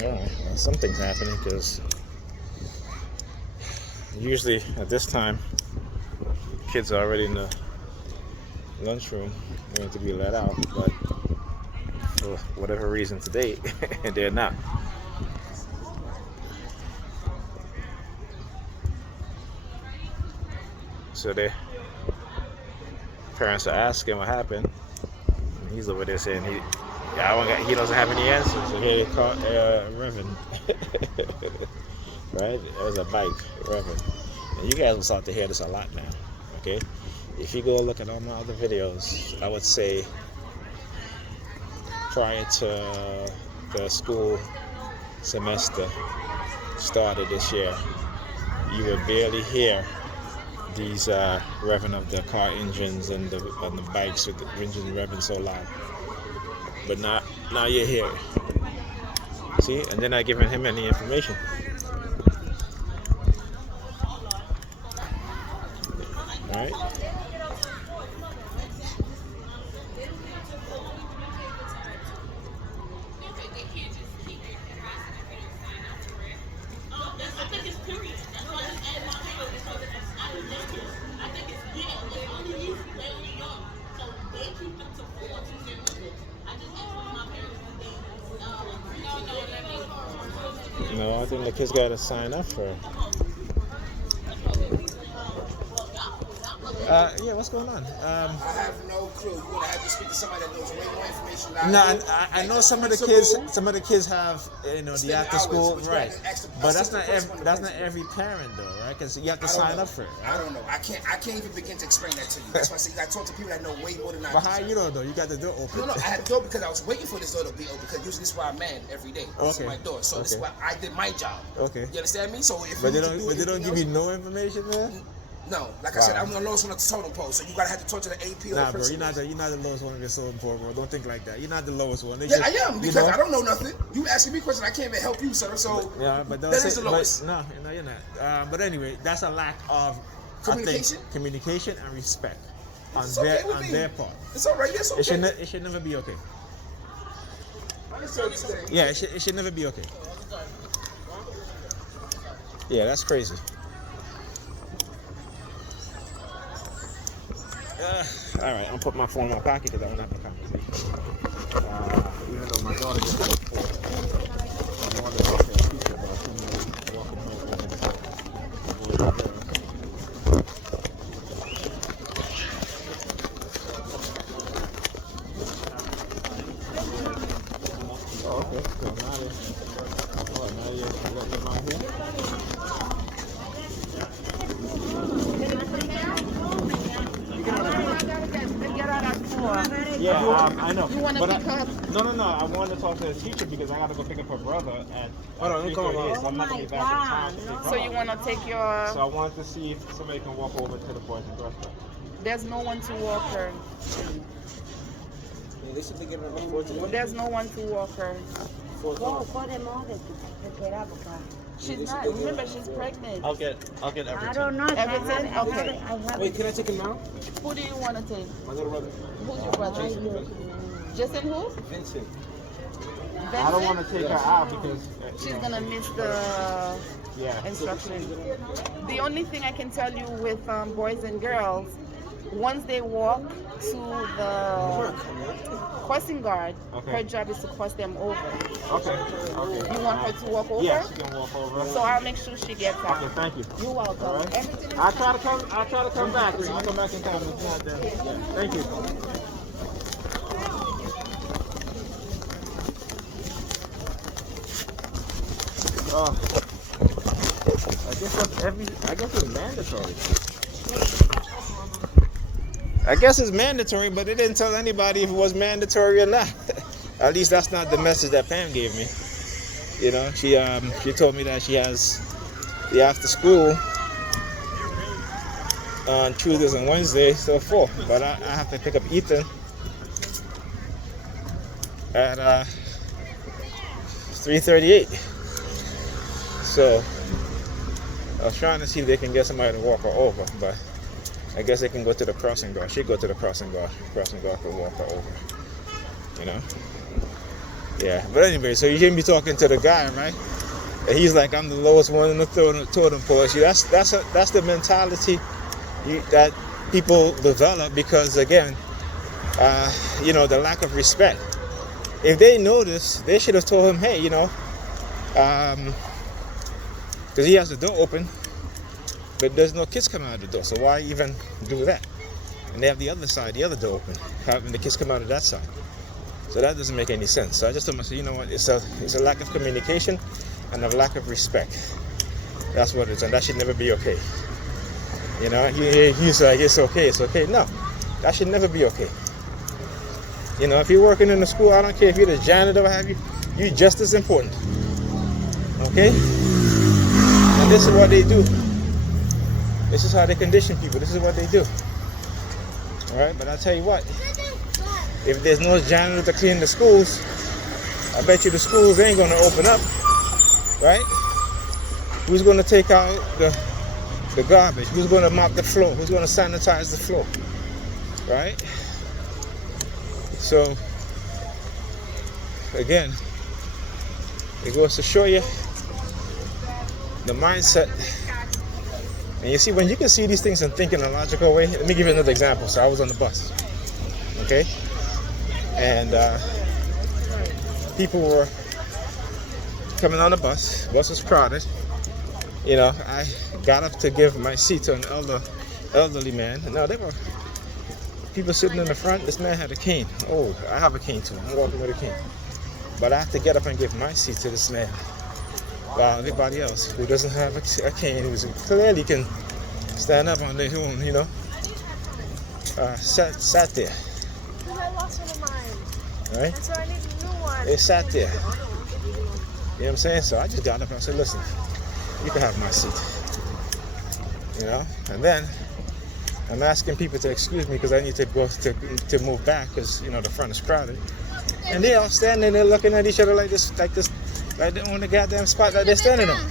Yeah, well, something's happening because usually at this time, kids are already in the lunchroom waiting to be let out, but for whatever reason today, they're not. So their parents are asking what happened. And he's over there saying he doesn't have any answers. So here they caught Reverend, right? It was a bike, Reverend. And you guys will start to hear this a lot now. Okay, if you go look at all my other videos, I would say prior to the school semester started this year, you would barely hear these revving of the car engines and the bikes with the engines revving so loud. But now you hear it. See, and they're not giving him any information. All right. No, I think the kids gotta sign up for it. Yeah, what's going on? I have no clue. You're gonna have to speak to somebody that knows way more information than No, I do. I know some of the kids have the after school, right? But that's not every parent though, right? Because you have to sign up for it. Right? I don't know. I can't even begin to explain that to you. That's why I say you gotta talk to people that know way more than I do. But how you know though? You got the door open. No, I had the door because I was waiting for this door to be open. Because usually this is why I'm mad every day. This is my door, so this is why I did my job. Okay. You understand me? So if But they don't give you no information, man. No, like I said, I'm the lowest one at the totem pole, so you gotta have to talk to the AP or Nah, the bro, principal. you're not the lowest one of your totem pole, bro. Don't think like that. You're not the lowest one. Yeah, I am because I don't know nothing. You asking me questions, I can't even help you, sir. So but that is the lowest. No, you're not. But anyway, that's a lack of communication and respect on their part. It's all right. Yes, okay. It should never be okay. Yeah, it should never be okay. Yeah, that's crazy. All right, I'm gonna put my phone in my pocket because I don't have a conversation. Even though my daughter just got four, I wanted to talk to a teacher about something walking her over the Oh, okay. So now you're walking around here? Yeah, I know. You want to pick up? No. I wanted to talk to the teacher because I got to go pick up her brother at. Hold on, come on. So I'm not going to be back in time to pick her So you up. want to take your... So I wanted to see if somebody can walk over to the Boys and Girls Club. There's no one to walk her. There's no one to walk her. She's not. Remember, she's pregnant. I'll get everything. I don't know. Everything? Okay. Wait, can I take him now? Who do you want to take? My little brother. Who's your brother? Jason who? Vincent. I don't want to take her out because She's going to miss the instruction. The only thing I can tell you with boys and girls, once they walk to the crossing guard, her job is to cross them over. Okay. You want her to walk over? Yeah, she can walk over. So I'll make sure she gets out. Okay, thank you. You're welcome. All right. Everything is I'll try to come back. I'll come back in time. It's not there. Yeah. Thank you. I guess it's mandatory. I guess it's mandatory, but it didn't tell anybody if it was mandatory or not. At least that's not the message that Pam gave me. You know, she told me that she has the after school on Tuesdays and Wednesdays till 4. But I have to pick up Ethan at 3:38. So I was trying to see if they can get somebody to walk her over, but I guess they can go to the crossing guard. She'd go to the crossing guard. Crossing guard can walk her over. You know? Yeah, but anyway, so you hear me talking to the guy, right? And he's like, I'm the lowest one in the totem pole. See, that's the mentality that people develop because, again, the lack of respect. If they noticed, they should have told him, hey, because he has the door open, but there's no kids coming out of the door. So why even do that? And they have the other side, the other door open, having the kids come out of that side. So that doesn't make any sense. So I just told myself, you know what? It's a lack of communication and a lack of respect. That's what it is, and that should never be okay. He's like, it's okay. No, that should never be okay. If you're working in the school, I don't care if you're the janitor or what have you, you're just as important. Okay? And this is what they do. This is how they condition people. This is what they do. Alright, but I'll tell you what, if there's no janitor to clean the schools, I bet you the schools ain't gonna open up. Right? Who's gonna take out the garbage? Who's gonna mop the floor? Who's gonna sanitize the floor? Right? So, again, it goes to show you the mindset. And you see, when you can see these things and think in a logical way, let me give you another example. So I was on the bus, okay? And people were coming on the bus. The bus was crowded. I got up to give my seat to an elderly man. No, there were people sitting in the front. This man had a cane. Oh, I have a cane too. I'm walking with a cane. But I have to get up and give my seat to this man. While everybody else who doesn't have a cane, who clearly can stand up on their own, sat there. I lost one of mine. Right? And so I need a new one. They sat there. You know what I'm saying? So I just got up and I said, listen, you can have my seat. And then I'm asking people to excuse me because I need to go to move back because the front is crowded. And they all standing there looking at each other like this, like they own the goddamn spot that they're standing on.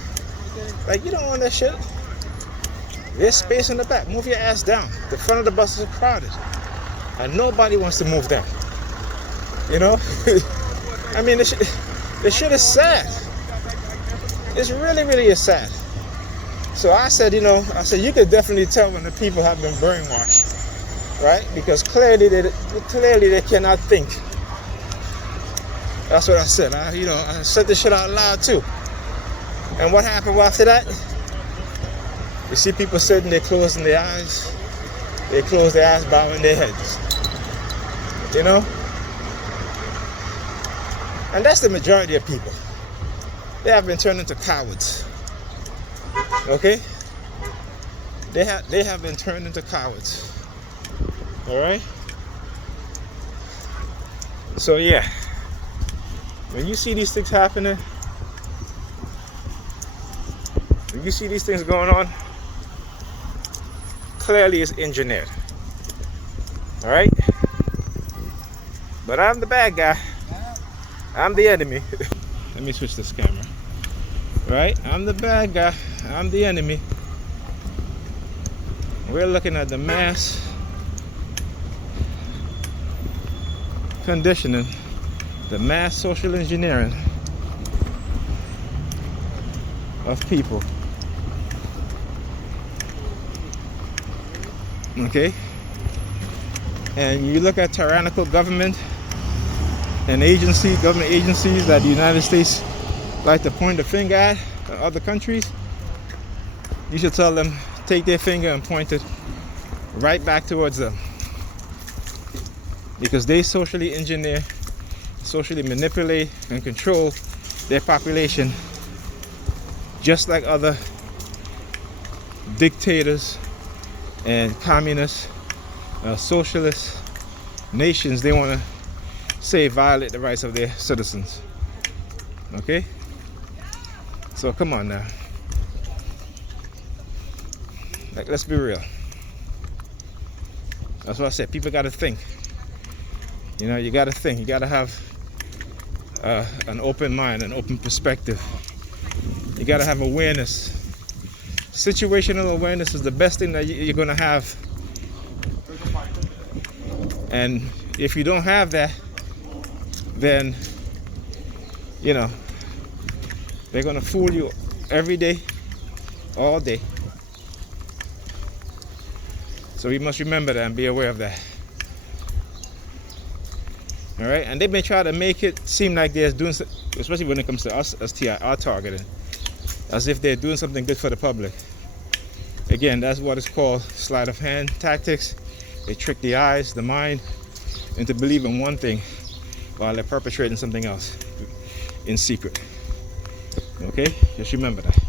Like, you don't own that shit. There's space in the back. Move your ass down. The front of the bus is crowded, and nobody wants to move down. I mean, this shit is sad. It's really, really is sad. So I said, you could definitely tell when the people have been brainwashed, right? Because clearly they cannot think. That's what I said. I said this shit out loud too. And what happened after that? You see people sitting there closing their eyes. They close their eyes, bowing their heads. And that's the majority of people. They have been turned into cowards. Okay? They have been turned into cowards. Alright? So yeah. When you see these things happening, when you see these things going on, clearly it's engineered. Alright? But I'm the bad guy. I'm the enemy. Let me switch this camera. Right? I'm the bad guy. I'm the enemy. We're looking at the mass conditioning, the mass social engineering of people. Okay? And you look at tyrannical government and government agencies that the United States like to point the finger at other countries, you should tell them, take their finger and point it right back towards them. Because they socially engineer, socially manipulate and control their population just like other dictators and communist, socialist nations. They want to say violate the rights of their citizens. Okay? So come on now. Like, let's be real. That's what I said. People got to think. You got to think. You got to have an open mind, an open perspective. You got to have awareness. Situational awareness is the best thing that you're going to have. And if you don't have that, then You know, they're gonna fool you every day, all day. So we must remember that and be aware of that. All right, and they've been trying to make it seem like they're doing, especially when it comes to us as TI, our targeting, as if they're doing something good for the public. Again, that's what is called sleight of hand tactics. They trick the eyes, the mind, into believing one thing while they're perpetrating something else in secret. Okay, just remember that.